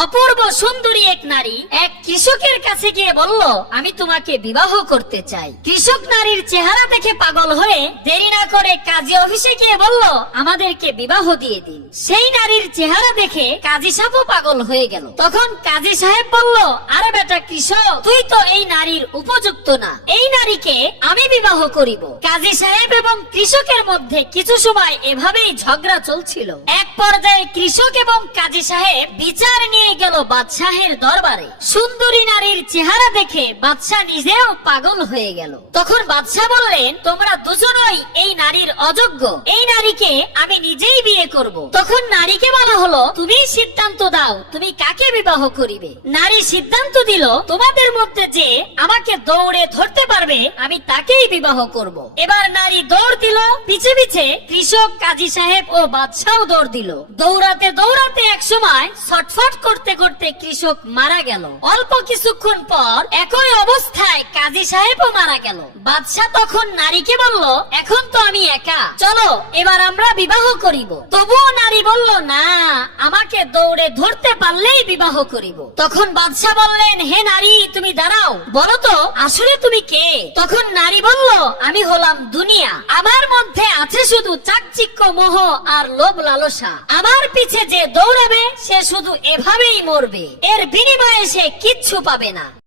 অপূর্ব সুন্দরী এক নারী এক কৃষকের কাছে গিয়ে বলল, আমি তোমাকে বিবাহ করতে চাই। কৃষক নারীর চেহারা দেখে পাগল হয়ে দেরি না করে কাজী অফিসে গিয়ে বলল, আমাদেরকে বিবাহ দিয়ে দিন। সেই নারীর চেহারা দেখে কাজী সাহেবও পাগল হয়ে গেল। তখন কাজী সাহেব বলল, আরে বেটা কৃষক, তুই তো এই নারীর উপযুক্ত না, এই নারীকে আমি বিবাহ করিব। কাজী সাহেব এবং কৃষকের মধ্যে কিছু সময় এভাবেই ঝগড়া চলছিল। এক পর্যায়ে কৃষক এবং কাজী সাহেব বিচার নিয়ে গেল বাদশাহের দরবারে। সুন্দরী নারীর চেহারা দেখে বাদশাহ নিজেও পাগল হয়ে গেল। তখন বাদশাহ বললেন, তোমরা দুজনই এই নারীর অযোগ্য, এই নারীকে আমি নিজেই বিয়ে করব। তখন নারীকে বলা হলো, তুমি সিদ্ধান্ত দাও, তুমি কাকে বিবাহ করিবে। নারী সিদ্ধান্ত দিল, তোমাদের মধ্যে যে আমাকে দৌড়ে ধরতে পারবে আমি তাকেই বিবাহ করব। এবার নারী দৌড় দিল, পিছে পিছে কৃষক, কাজী সাহেব ও বাদশাহ দৌড় দিল। দৌড়াতে দৌড়াতে এক সময় ছটফট করতে করতে কৃষক মারা গেল। অল্প কিছুক্ষণ পর একই অবস্থায় কাজী সাহেবও মারা গেল। বাদশাহ তখন নারীকে বলল, এখন তো আমি একা, চলো এবার আমরা বিবাহ করিব। তবুও নারী বলল, না, আমাকে দৌড়ে ধরতে পারলেই বিবাহ করিব। তখন বাদশাহ বললেন, হে নারী, তুমি দাঁড়াও, বলো তো আসলে তুমি কে? তখন নারী বলল, আমি হলাম দুনিয়া, আমার মধ্যে আছে শুধু চাকচিক্য, মোহ আর লোভ লালসা। আমার পিছে যে দৌড়াবে সে শুধু এভাবেই মরবে, এর বিনিময়ে সে কিচ্ছু পাবে না।